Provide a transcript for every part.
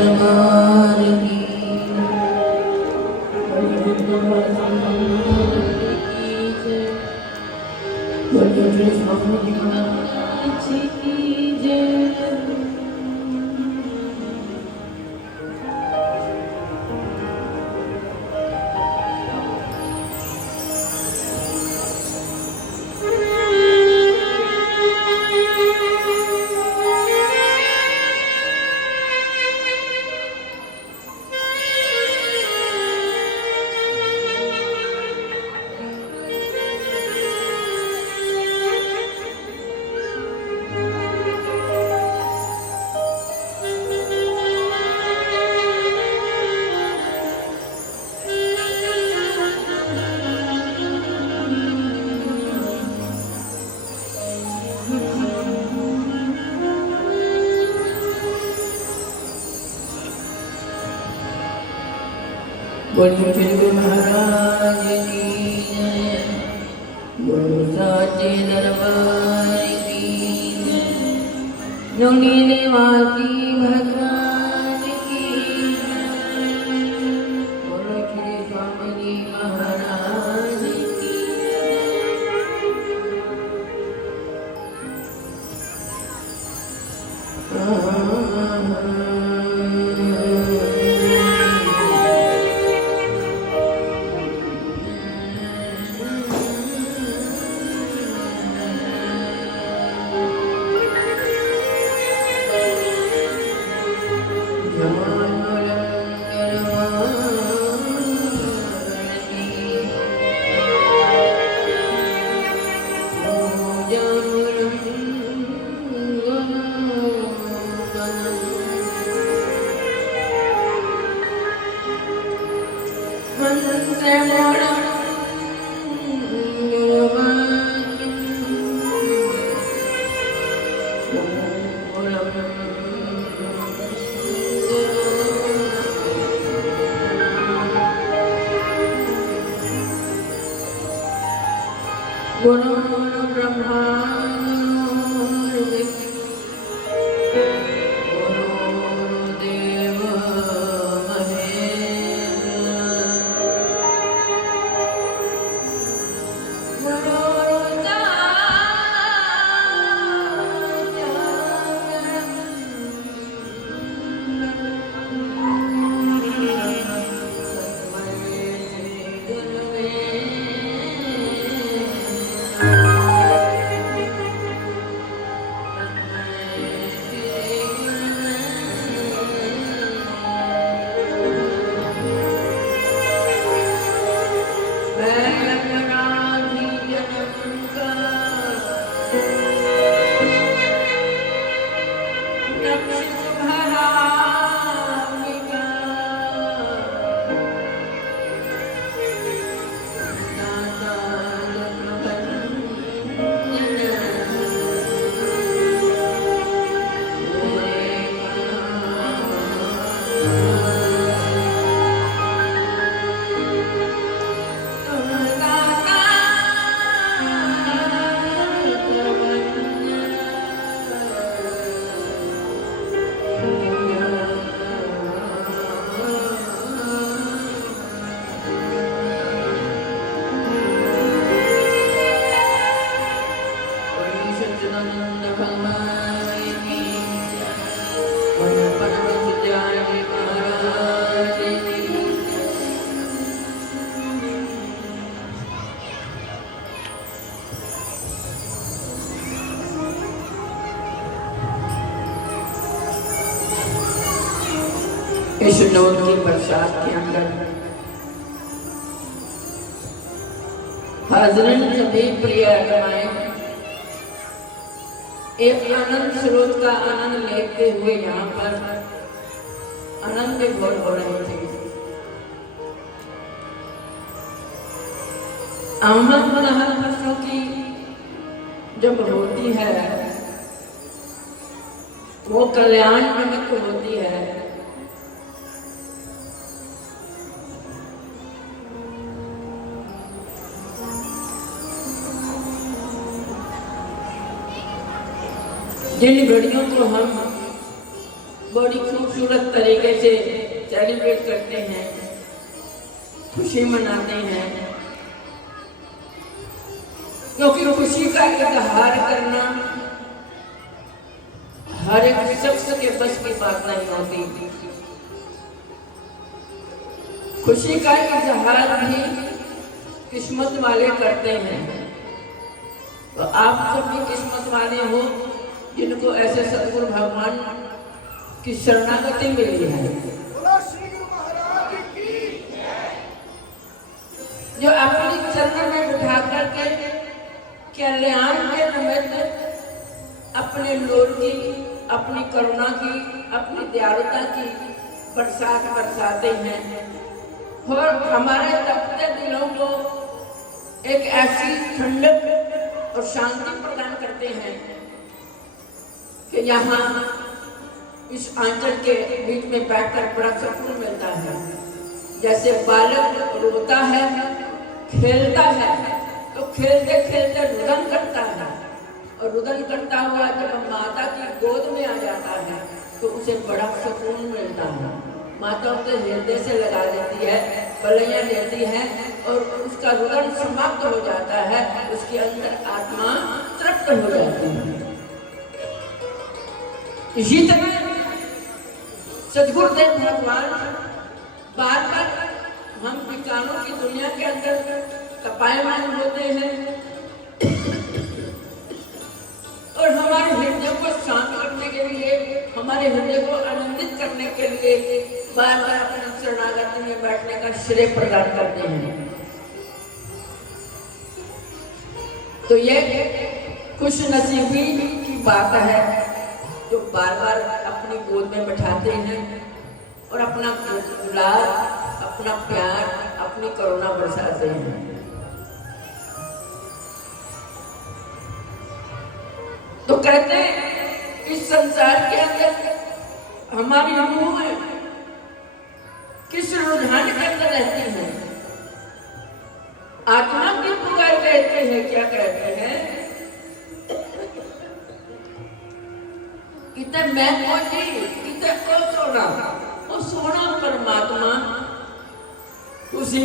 दरबार की बोलिए श्री गुरु महाराज की जय, गुरु साचे दरबार की जय, जोनी निवासी भगवान की जय, बोलो श्री स्वामी जी महाराज की गुरु ब्रह्मा गुरुदेव इस नौत की बरसात के अंदर हाज़रीन सभी प्रिय आत्माएं एक आनंद स्रोत का आनंद लेते हुए यहाँ पर आनंद में घोर हो रहे थे। आमद हर वर्षों की जब होती है वो कल्याण निमित्त होती है। जिन घड़ियों को हम बड़ी खूबसूरत तरीके से सेलिब्रेट करते हैं, खुशी मनाते हैं, क्योंकि खुशी का इजहार करना हर एक शख्स के बस की बात नहीं होती। खुशी का इजहार भी किस्मत वाले करते हैं। तो आप सब भी किस्मत वाले हो जिनको ऐसे सतगुरु भगवान की शरणागति मिली है, जो अपनी चरण में बिठा करके कल्याण के निमित्त अपने नूर की, अपनी करुणा की, अपनी दयालुता की बरसात बरसाते हैं और हमारे तपते दिलों को एक ऐसी ठंडक और शांति प्रदान करते हैं कि यहाँ इस आंचल के बीच में बैठकर बड़ा सुकून मिलता है। जैसे बालक रोता है, खेलता है, तो खेलते खेलते रुदन करता है और रुदन करता हुआ जब माता की गोद में आ जाता है तो उसे बड़ा सुकून मिलता है। माता उसे हृदय से लगा देती है, बलैया देती है और उसका रुदन समाप्त हो जाता है, उसके अंदर आत्मा तृप्त हो जाती है। इसी तरह सद्गुरुदेव भगवान बार बार हम विकारों की दुनिया के अंदर तपायमान होते हैं और हमारे हृदय को शांत करने के लिए, हमारे हृदय को आनंदित करने के लिए बार बार अपनी शरणागति में बैठने का श्रेय प्रदान करते हैं। तो ये खुश नसीबी की बात है जो बार बार अपनी गोद में बैठाते हैं और अपना दुलार, अपना प्यार, अपनी करुणा बरसाते हैं। तो कहते हैं इस संसार के अंदर हमारी रूह किस रुझान के अंदर रहती है? आत्मा की पुकार कहते हैं, क्या कहते हैं? किते मैं खोजी, किते को सोना, वो सोना परमात्मा उसी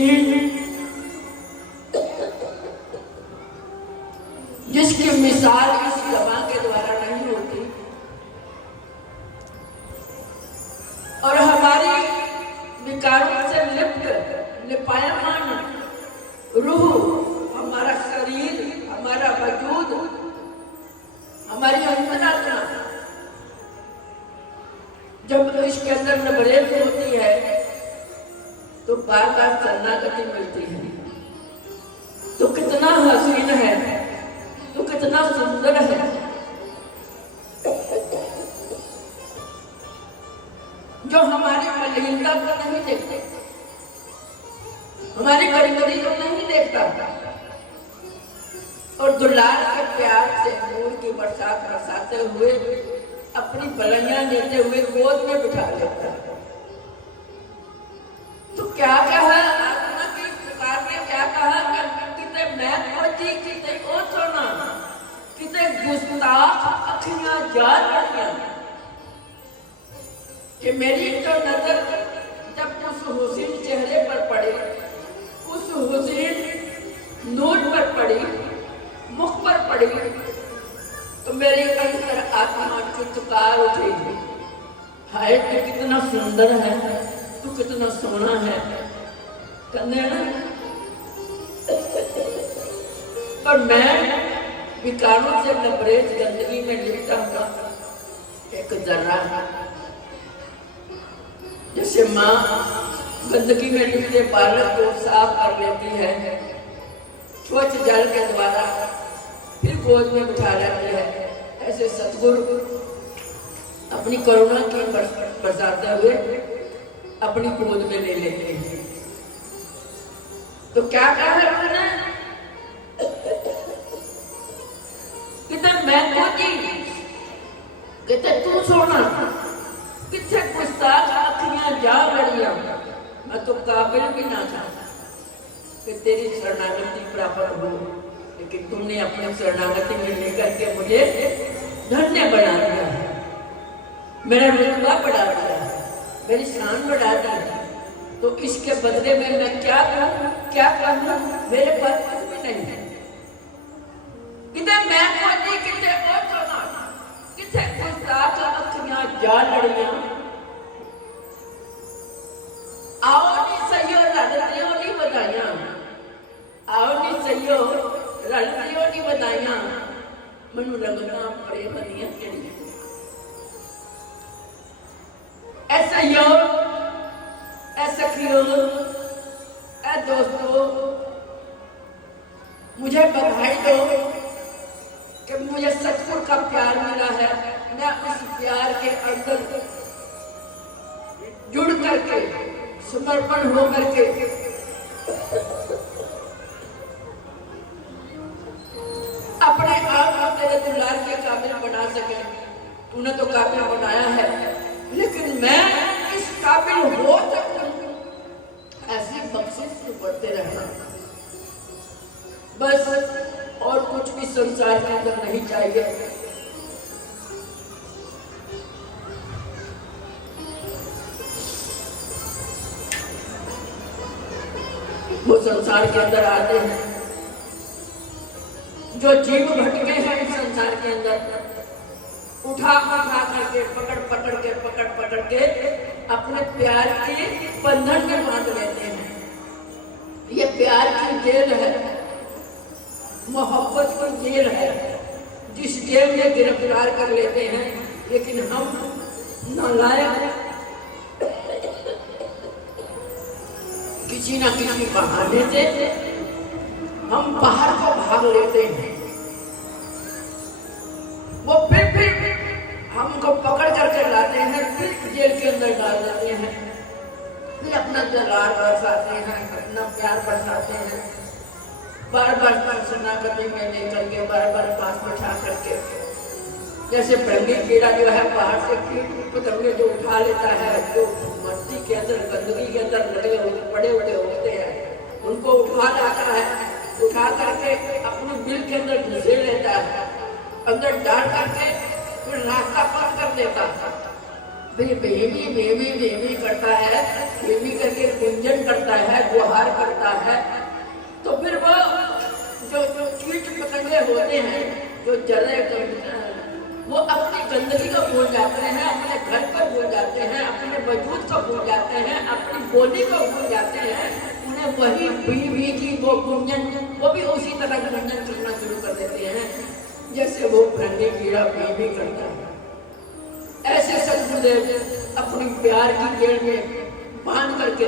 जिसकी मिसाल इस दवा के द्वारा नहीं होती और हमारी विकारों से लिप्त लिपायमान रूह, हमारा शरीर, हमारा वजूद, हमारी अंतरात्मा जब इसके अंदर नवरेत होती है तो बार बार शरणागति मिलती है। तो कितना हसीन है, तो कितना सुंदर है। जो हमारी मलिनता को नहीं देखते, हमारी गरीबी को नहीं देखता और दुलार के प्यार से नूर की बरसात बरसाते हुए अपनी बलैया लेते हुए गोद में बिठा लेता है। तो क्या कहा आत्मा की पुकार में, क्या कहा? किते मैं खोजी, किते ओ सोना, किते गुस्ताख अखियां जा रही कि मेरी तो नजर जब उस हुसैन चेहरे पर पड़ी, उस हुसैन नूर पर पड़ी, मुख पर पड़ी, तो मेरे अंदर आत्मा चुटकार उठेगी। हाय तू कितना सुंदर है, तू कितना सोना है, कहते हैं ना। पर मैं विकारों से लबरेज गंदगी में लिपटा हुआ एक जर्रा, जैसे माँ गंदगी में लिपटे बालक को साफ कर लेती है स्वच्छ जल के द्वारा, फिर गोद में बिठा लेती है, ऐसे सतगुरु अपनी करुणा की बरसाते हुए अपनी गोद में ले लेते हैं। तो क्या कहा है उन्होंने? कितने मैं खोजी, कितने तू सोना, कितने गुस्ताख अखियां जा लड़िया, मैं तो काबिल भी ना था कि तेरी शरणागति प्राप्त हो, लेकिन तुमने अपनी शरणागति में लेकर के मुझे धन्य बना दिया है। मेरा रुतबा बढ़ा दिया, मेरी शान बढ़ा दी, तो इसके बदले में मैं क्या करूं, क्या करूं? मेरे पास कुछ भी नहीं है। कितने मैं कोई, कितने और चला, कितने गुस्ताख अखियां जा लड़ियां, आओ नहीं सहियो रलदियों नहीं बधाइयां, आओ नहीं सहियो रलदियों नहीं बधाइयां, मनु लगना प्रेम दियां चिड़ियां। ऐसा योर, ऐसा खियोर, ऐ दोस्तों, मुझे बधाई दो कि मुझे सतगुरु का प्यार मिला है। मैं उस प्यार के अंदर जुड़ करके, समर्पण हो करके अपने आप को तेरे दुलार के काबिल बना सके। तूने तो काबिल बनाया है, लेकिन मैं इस काबिल हो सकूं, ऐसी बख्शिश से बढ़ते रहना बस, और कुछ भी संसार के अंदर नहीं चाहिए। वो संसार के अंदर आते हैं, जो जीव भटके हैं इस संसार के अंदर, उठा उठा करके, पकड़ पकड़ के अपने प्यार के बंधन में बांध लेते हैं। ये प्यार की जेल है, मोहब्बत की जेल है, जिस जेल में गिरफ्तार कर लेते हैं। लेकिन हम नालायक किसी ना किसी बहाने से हम बाहर को भाग लेते हैं। वो फिर हमको पकड़ करके लाते हैं, फिर जेल के अंदर डाल देते हैं, फिर अपना दलाल बरसाते हैं, अपना प्यार बरसाते हैं, बार बार शरणागति में लेकर के, बार बार पास बैठा करके। जैसे भृंगी कीड़ा जो है बाहर से कीट पतंगे जो उठा लेता है, जो मट्टी के अंदर, गंदगी के अंदर लगे पड़े होते हैं, उनको उठा लाता है, उठा करके अपनी बिल के अंदर घुसे लेता है, अंदर डाल करके फिर रास्ता बंद कर देता है। फिर बेबी करता है, बेबी करके गुंजन करता है, गुहार करता है। तो फिर वो जो कीट पतंगे होते हैं, जो जले, वो अपनी गंदगी को भूल जाते हैं, अपने घर पर भूल जाते हैं, अपने वजूद को भूल जाते हैं, अपनी बोली को भूल जाते हैं। उन्हें वही बीवी की वो गुंजन, वो भी उसी तरह गुंजन करना शुरू कर देते हैं जैसे वो भृंगी कीड़ा बीवी करता है। ऐसे सतगुरुदेव अपनी प्यार की जेल में बांध करके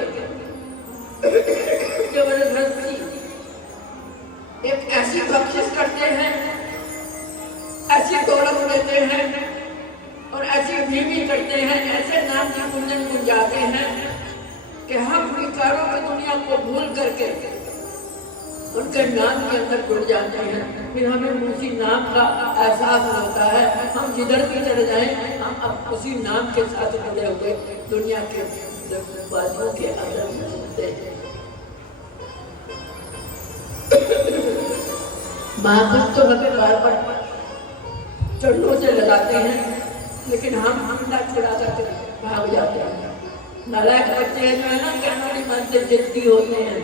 जबरदस्ती एक ऐसी बख्शिश करते हैं, ऐसी दौलत देते हैं और ऐसी बीवी करते हैं, ऐसे नाम की गुंजन गुंजाते हैं कि हम विकारों की दुनिया को भूल करके उनके नाम के अंदर जुड़ जाते हैं। फिर हमें उसी नाम का एहसास होता है, हम जिधर भी चले जाएं, हम अब उसी नाम के साथ जुड़े हुए दुनिया के बातों के अंदर होते हैं। महापुरुष तो हमें बार बार चढ़ों से लगाते हैं, लेकिन हम हमला छुड़ा करके भाग जाते हैं। नालायक बच्चे हैं जो है ना, कहना नहीं मानते, जिद्दी होते हैं।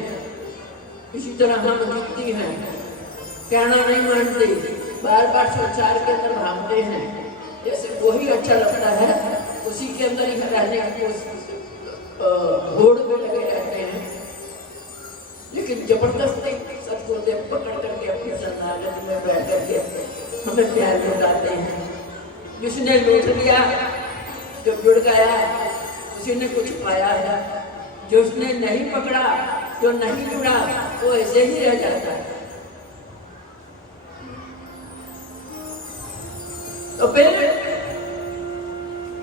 इसी तरह हम जिद्दी हैं, कहना नहीं मानते, बार बार संसार के अंदर भागते हैं। जैसे वही अच्छा लगता है, उसी के अंदर ही रहने की होड़ में लगे रहते हैं। लेकिन जबरदस्ती सतगुरुदेव पकड़ करके अपनी शरणागति में बैठ करके हमें प्यार लौटाते हैं। जिसने लूट लिया, जो जुड़ गया, उसी ने कुछ पाया है। जो उसने नहीं पकड़ा, जो नहीं जुड़ा, वो ऐसे ही रह जाता है। तो फिर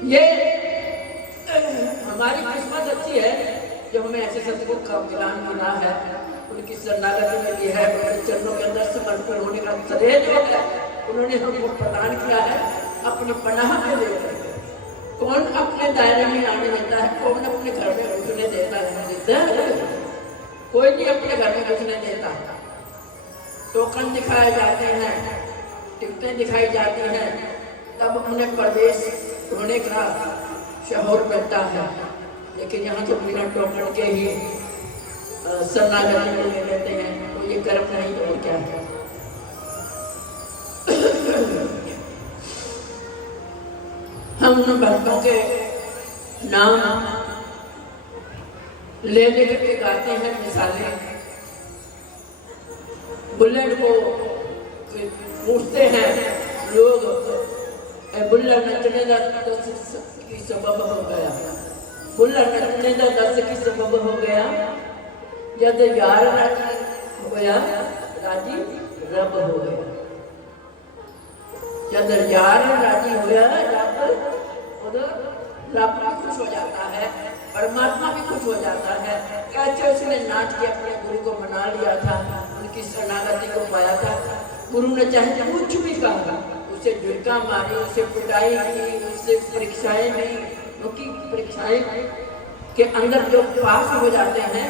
ये हमारी किस्मत अच्छी है जो हमें ऐसे सतगुरु का मिला है, उनकी शरणागति में भी है, उनके चरणों के अंदर समर्पण होने का श्रेय जो है उन्होंने हमको प्रदान किया है अपनी पनाह में लेकर। कौन अपने दायरे में आने देता है, कौन अपने घर में घुसने देता है? कोई नहीं अपने घर में घुसने देता। टोकन दिखाए जाते हैं, टिकटें दिखाई जाती हैं, तब उन्हें प्रवेश रोने का शहर मिलता है, लेकिन यहाँ तो बिना टोकन के ही शरणागति में ले लेते हैं, तो ये कर्म नहीं तो क्या है। हम उन भक्तों के नाम ले लेके गाते हैं मिसालें। बुल्लड़ को पूछते हैं लोग, बुल्लड़ नचने का की सबब हो गया, बुल्लड़ नचने का दस की सबब हो गया, जब यार राजी हो गया राजी रब हो गया, जब यार राजी हो गया रब भी खुश हो जाता है, परमात्मा भी खुश हो जाता है। कैसे उसने नाच के अपने गुरु को मना लिया था, उनकी शरणागति को पाया था। गुरु ने चाहे कुछ भी कहा, उसे झुटका मारी, उसे पिटाई की, उससे परीक्षाएं दी, क्योंकि परीक्षाएं के अंदर जो पास हो जाते हैं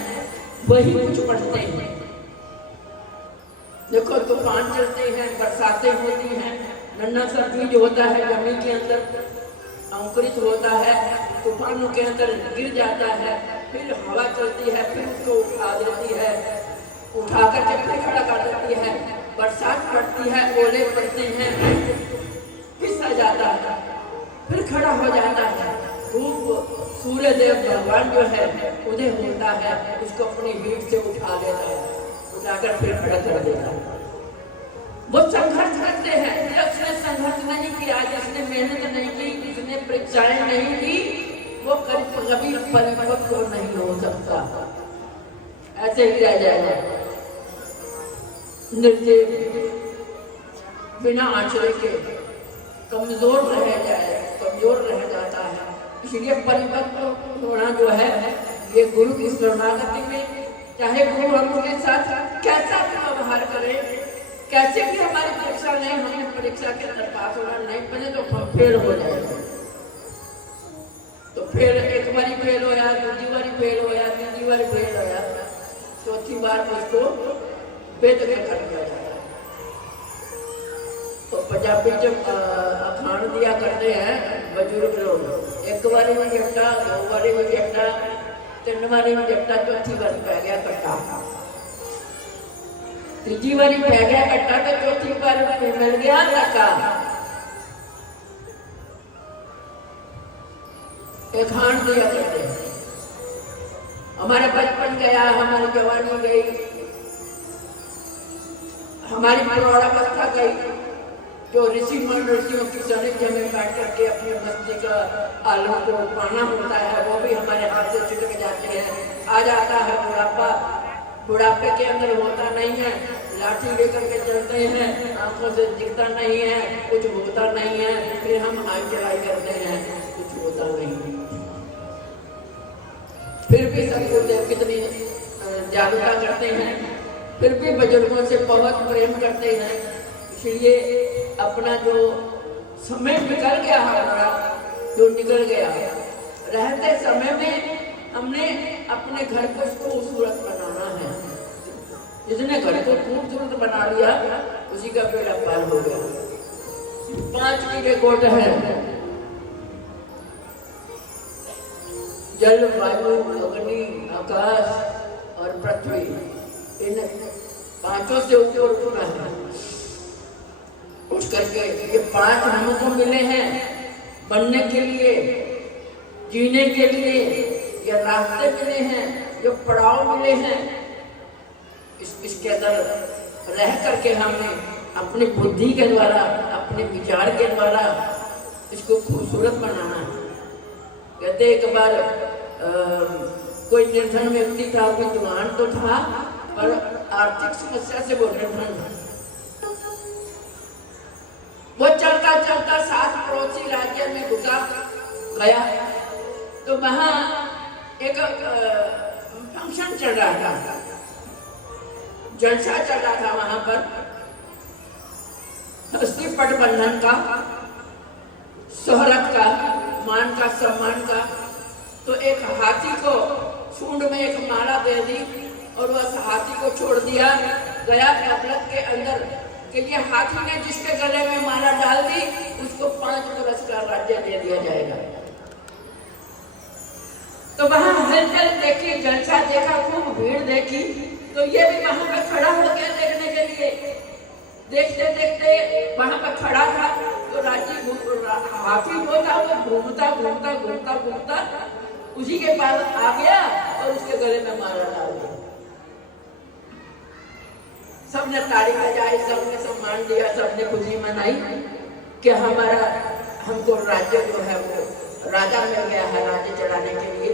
वही कुछ पढ़ते हैं। देखो तूफान चलते हैं, बरसातें होती हैं, नन्हा सा बीज होता है जमीन के अंदर अंकुरित होता है, तूफानों के अंदर गिर जाता है, फिर हवा चलती है, फिर उसको उठा देती है, उठा करके फिर खड़ा कर देती है, बरसात पड़ती है, ओले पड़ते हैं, फिर आ जाता है, फिर खड़ा हो जाता है, धूप सूर्य देव भगवान जो है उदय होता है, उसको अपनी हीट से उठा देता है, उठाकर फिर खड़ा कर देता है। वो संघर्ष करते हैं, जिसने संघर्ष नहीं किया, जिसने मेहनत नहीं की, जिसने परीक्षाएं नहीं की, वो कभी परिपक्व नहीं हो सकता, ऐसे ही रह जाएगा, निर्जीव बिना आश्रय के कमजोर रह जाता है। इसलिए परिपक्व होना जो है ये गुरु की शरणागति में, चाहे गुरु हम उसके साथ कैसा व्यवहार करें, कैसे भी हमारी परीक्षा नहीं, हमने परीक्षा के अंदर पास होना नहीं बने तो फेल हो जाएगा, तो फिर एक बारी फेल होया, दूसरी बारी फेल होया, तीसरी बारी फेल होया, चौथी बार उसको वेद में कर दिया जाता है। तो पंजाबी जब अखान दिया करते हैं बुजुर्ग लोग, एक बारी में जट्टा, दो बारी में जट्टा, तीन बारी में जट्टा, चौथी बारी पै गया कट्टा, तीसरी बारी पै गया कट्टा, तो चौथी बारी मिल गया लका। एक हाथ दिया करते हैं, हमारे बचपन गया, हमारी जवानी गई, हमारी प्रौढ़ावस्था गई, जो ऋषियों की सानिध्य में बैठ करके अपनी मस्ती का आलम को पाना होता है, वो भी हमारे हाथ से छिटक जाते हैं। आ जाता है बुढ़ापा, बुढ़ापे के अंदर होता नहीं है, लाठी लेकर के चलते हैं, आंखों से दिखता नहीं है, कुछ होता नहीं है, फिर हम हाथ चढ़ाई करते हैं, कुछ होता नहीं है। फिर भी सदगुरुदेव कितनी जागरूकता करते हैं, फिर भी बुजुर्गों से बहुत प्रेम करते हैं। इसलिए अपना जो समय निकल गया हमारा, जो निकल गया, रहते समय में हमने अपने घर को खूबसूरत बनाना है। जिसने घर को खूबसूरत बना लिया उसी का बेड़ा पार हो गया। 5 कीड़े गोट है, जल, वायु, अग्नि, आकाश और पृथ्वी, इन 5 से ऊपर उठना है। उठ करके ये 5 हमको मिले हैं बनने के लिए, जीने के लिए, ये रास्ते मिले हैं, जो पड़ाव मिले हैं, इसके अंदर रह करके हमने अपनी बुद्धि के द्वारा, अपने विचार के द्वारा इसको खूबसूरत बनाना है। कहते एक बार कोई निर्धन व्यक्ति था, कोई जवान तो था पर आर्थिक समस्या से वो निर्धन था। वो चलता चलता 7 पड़ोसी राज्य में घुसा गया, तो वहां एक फंक्शन चल रहा था, जलसा चल रहा था वहां पर, हस्ती पट बंधन का, शोहरत का, मान का, सम्मान का। तो एक हाथी को सूंड में एक माला दे दी और वह हाथी को छोड़ दिया गया गफलत के अंदर कि ये हाथी ने जिसके गले में माला डाल दी उसको 5 वर्ष का राज्य दे दिया जाएगा। तो वहां हलचल देखी, जलसा देखा, खूब भीड़ देखी। तो ये भी वहां पे खड़ा हो गया देखने के लिए। देखते देखते वहां पर खड़ा था तो हाथी वो था, वो घूमता घूमता घूमता घूमता उसी के पास आ गया और उसके गले में मारा डाल दिया। सबने ताड़ी बजाई, सबने सम्मान दिया, सबने खुशी मनाई कि हमको राज्य जो है वो राजा मिल गया है राज्य चलाने के लिए।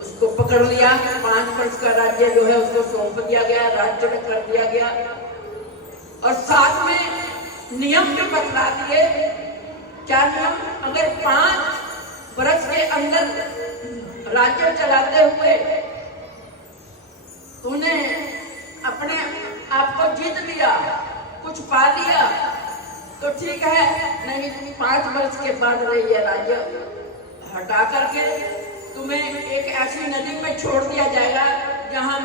उसको पकड़ लिया, 5 वर्ष का राज्य जो है उसको सौंप दिया गया, राज्य में कर दिया गया। और साथ में नियम भी बतला दिए। क्या नियम? अगर 5 वर्ष के अंदर राज्य चलाते हुए तूने अपने आप को जीत लिया, कुछ पा लिया, तो ठीक है, नहीं 5 वर्ष के बाद ये राज्य हटा करके तुम्हें एक ऐसी नदी में छोड़ दिया जाएगा जहां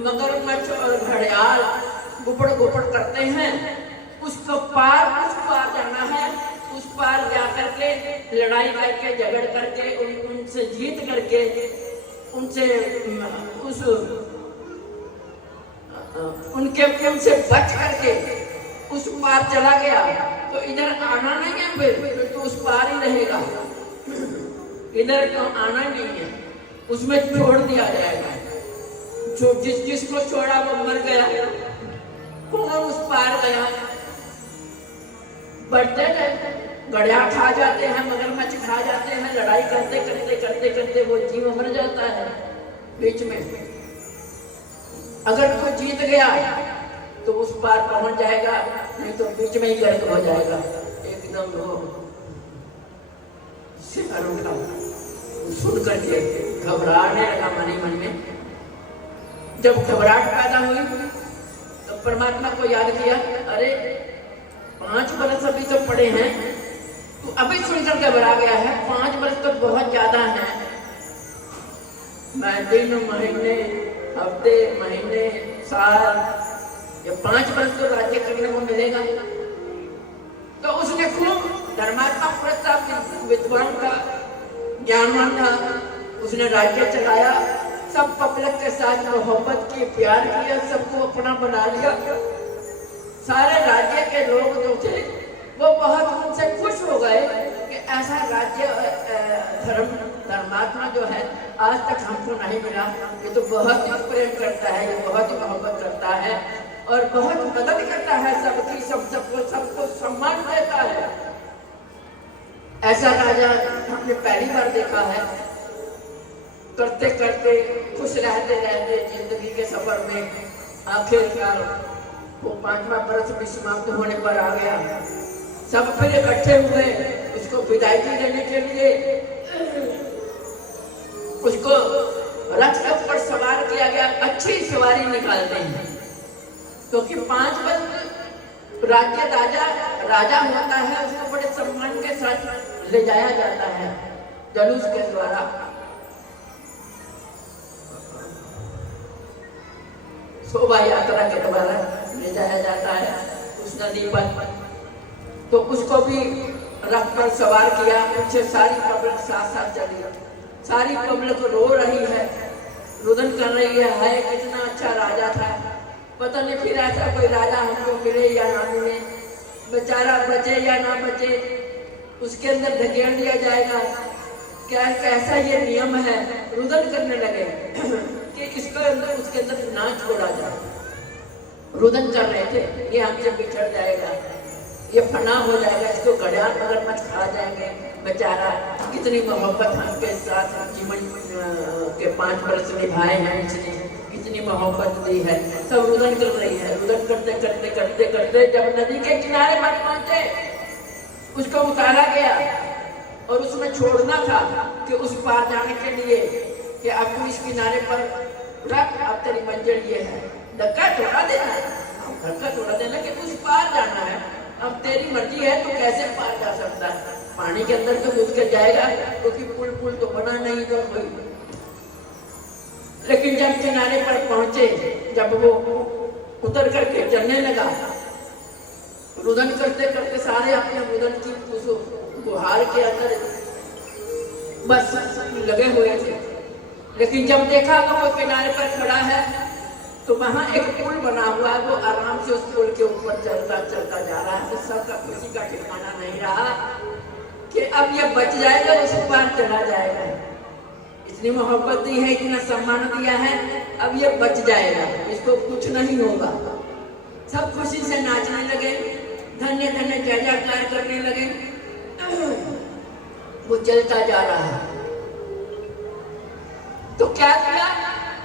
मगरमच्छ और घड़ियाल गुपड़ गुपड़ करते हैं। उस पार जाना है। उस पार जाकर के लड़ाई करके, झगड़ करके, उनसे जीत करके, उनसे बच करके उस पार चला गया तो इधर आना नहीं है, फिर तो उस पार ही रहेगा। इधर तो आना नहीं है, उसमें छोड़ दिया जाएगा। जो जिसको छोड़ा वो मर गया, कौन उस पार गया। बढ़ते गए, घड़ियाल खा जाते हैं, मगरमच्छ खा जाते हैं, लड़ाई करते करते करते करते वो जीव मर जाता है बीच में। अगर कोई जीत गया तो उस पार पहुंच जाएगा, नहीं तो बीच में ही गर्क हो जाएगा। एकदम वो सिर उठा, सुन करके घबराने लगा मन में। जब घबराहट पैदा हुई तो परमात्मा को याद किया, अरे 5 वर्ष अभी तो पड़े हैं, तू अभी सुनकर घबरा गया है। 5 वर्ष तो बहुत ज्यादा है। मैं दिन, महीने, हफ्ते, महीने, साल, ये 5 वर्ष तो राज्य करने को मिलेगा। तो उसने खूब, धर्मात्मा प्रताप विद्वान था, ज्ञानवान था, उसने राज्य चलाया। सब पब्लिक के साथ मोहब्बत की, प्यार किया, सबको अपना बना लिया। सारे राज्य के लोग जो थे वो बहुत उनसे खुश हो गए कि ऐसा राज्य धर्मात्मा जो है आज तक हमको नहीं मिला। ये तो बहुत ही प्रेम करता है, ये बहुत ही मोहब्बत करता है और बहुत मदद करता है सबकी, सबको सम्मान देता है। ऐसा राजा हमने पहली बार देखा है। करते करते, खुश रहते रहते जिंदगी के सफर में आखिरकार वो 5वां वर्ष भी समाप्त होने पर आ गया। सब फिर इकट्ठे हुए उसको विदाई देने के लिए। उसको रथ पर सवार किया गया। अच्छी सवारी निकालते हैं क्योंकि 5 वर्ष राज्य राजा होता है, उसको बड़े सम्मान के साथ ले जाया जाता है जुलूस के द्वारा। शोभा यात्रा के द्वारा ले जाया जाता है उस नदी पर। तो उसको भी रथ पर सवार किया। पीछे सारी पब्लिक साथ साथ चली। सारी पब्लिक रो रही है, रुदन कर रही है कितना अच्छा राजा था। पता नहीं फिर ऐसा कोई राजा हमको मिले या ना मिले, बेचारा बचे या ना बचे, उसके अंदर धकेल दिया जाएगा क्या, कैसा ये नियम है। रुदन करने लगे कि इसके अंदर, उसके अंदर ना छोड़ा जाए। रुदन कर रहे थे, ये हमसे बिछड़ जाएगा, ये फना हो जाएगा, इसको घड़ियाल मगरमच्छ खा जाएंगे। बेचारा कितनी मोहब्बत हमके साथ जीवन के 5 वर्ष निभाए हैं, इसने कितनी मोहब्बत दी है। सब रुदन कर रही है। रुदन करते करते करते करते जब नदी के किनारे पर पहुंचे, उसको उतारा गया और उसमें छोड़ना था कि उस पार जाने के लिए कि आपको इस किनारे पर रख, अब तेरी मंजिल ये है। धक्का थोड़ा देना कि उस पार जाना है, अब तेरी मर्जी है, तो कैसे पार जा सकता है। पानी के अंदर तो घुस के जाएगा क्योंकि पुल तो बना नहीं तो कोई। लेकिन जब किनारे पर पहुंचे, जब वो उतर करके चलने लगा रुदन करते करते सारे अपने रुदन की उस गुहार के अंदर बस लगे हुए थे। लेकिन जब देखा वो कोई किनारे पर खड़ा है तो वहां एक पुल बना हुआ है, वो आराम से उस पुल के ऊपर चलता चलता जा रहा है। तो सबका खुशी का ठिकाना नहीं रहा कि अब ये बच जाएगा, उस पार चला जाएगा। इतनी मोहब्बत दी है, इतना सम्मान दिया है, अब ये बच जाएगा, इसको कुछ नहीं होगा। सब खुशी से नाचने लगे, धन्य धन्य जय जयकार करने लगे। वो चलता जा रहा है तो क्या किया,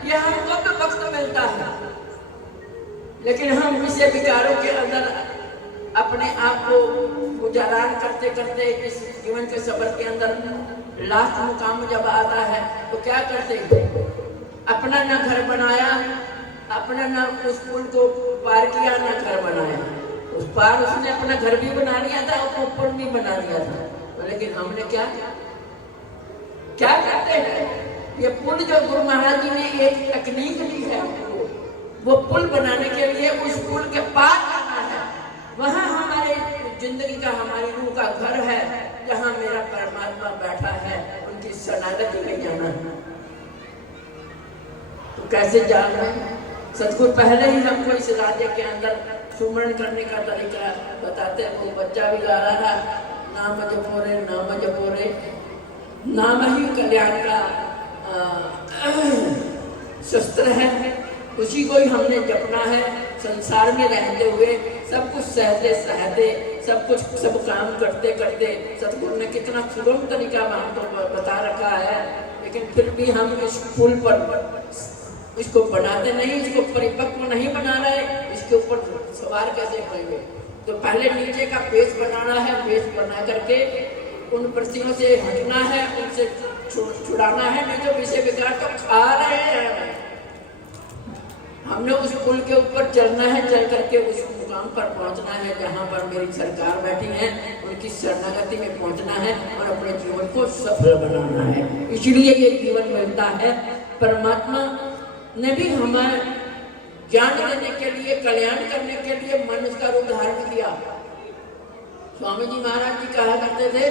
ये हमको तो वक्त मिलता है, लेकिन हम विषय विचारों के अंदर अपने आप को गुजारान करते करते इस जीवन के सफर के अंदर लास्ट मुकाम जब आता है तो क्या करते हैं, अपना ना घर बनाया, अपना ना उस पुल को पार किया, ना घर बनाया। उस पार उसने अपना घर भी बना लिया था और पुल भी बना लिया था। लेकिन हमने क्या करते हैं, ये पुल जो गुरु महाराज जी ने एक तकनीक दी है, वो पुल बनाने के लिए उस पुल के पार जाना है। वहां हमारे जिंदगी का, हमारी रूह का घर है, जहां मेरा परमात्मा बैठा है, उनकी शरणागति में जाना है। तो कैसे जान रहे हैं, सतगुरु पहले ही हमको इस राज्य के अंदर सुमरण करने का तरीका बताते हैं। वो बच्चा भी गा रहा था, नाम जपो रे, नाम जपो रे, नाम ही कल्याण का शस्त्र है, उसी को ही हमने जपना है। संसार में रहते हुए सब कुछ सहते सहते, सब काम करते करते सतगुरु ने कितना सुगम तरीका हमको बता रखा है, लेकिन फिर भी हम इस पुल पर इसको बनाते नहीं, इसको परिपक्व नहीं बना रहे, इसके ऊपर सवार कैसे होंगे। तो पहले नीचे का बेस बनाना है, बेस बना करके उन प्रतियों से हटना है, उनसे छुड़ाना है, नहीं तो विषय विकार तो खा रहे हैं। हमने उस पुल के ऊपर चलना है, चल करके उस मुकाम पर पहुंचना है जहां पर मेरी सरकार बैठी है, उनकी शरणागति में पहुंचना है और अपने जीवन को सफल बनाना है। इसलिए ये जीवन मिलता है। परमात्मा ने भी हमें ज्ञान देने के लिए, कल्याण करने के लिए मनुष्य का रूप धारण किया। स्वामी जी महाराज जी कहा करते थे,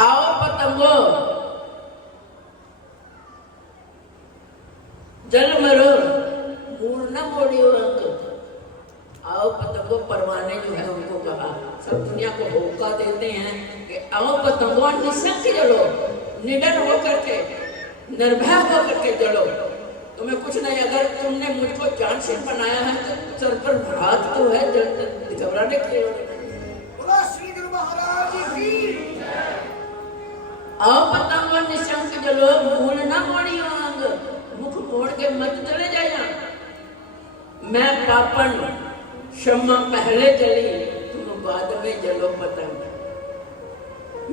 आओ पतंगो जल मरो मूल न मोड़ियो अंग। आओ पतंगो, परवाने जो है उनको कहा, सब दुनिया को होका देते हैं कि आओ पतंगो निशंक जलो, निडर होकर के, निर्भय होकर के जलो। तुम्हें कुछ नहीं, अगर तुमने मुझको जान से बनाया है तो सर पर हाथ तो है, घबराने की श्री गुरु महाराज की। आओ पतंगो निशंक जलो, मूल न मोड़ियो अंग। मुख मोड़ के मत चले जाना। मैं पापन क्षमा पहले जली, तुम बाद में जलो पतंग।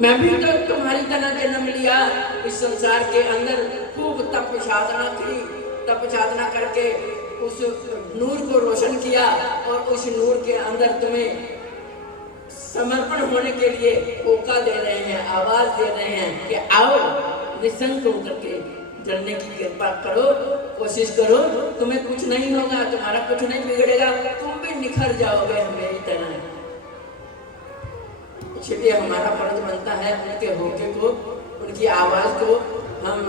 मैं भी तो तुम्हारी तरह जन्म लिया इस संसार के अंदर, खूब तप साधना की, तप साधना करके उस नूर को रोशन किया और उस नूर के अंदर तुम्हें समर्पण होने के लिए होका दे रहे हैं, आवाज दे रहे हैं कि आओ निशंक होकर के जलने की कृपा करो, कोशिश करो, तुम्हें कुछ नहीं होगा, तुम्हारा कुछ नहीं बिगड़ेगा, तुम भी निखर जाओगे मेरी तरह। इसलिए हमारा फर्ज बनता है उनके होके को, उनकी आवाज को हम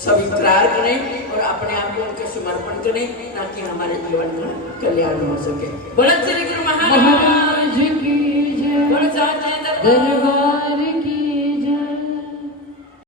स्वीकार करें और अपने आप को उनके समर्पण करें, ताकि हमारे जीवन में कल्याण हो सके। बोलो श्री गुरु महाराज की जय, बोलो साचे दरबार की।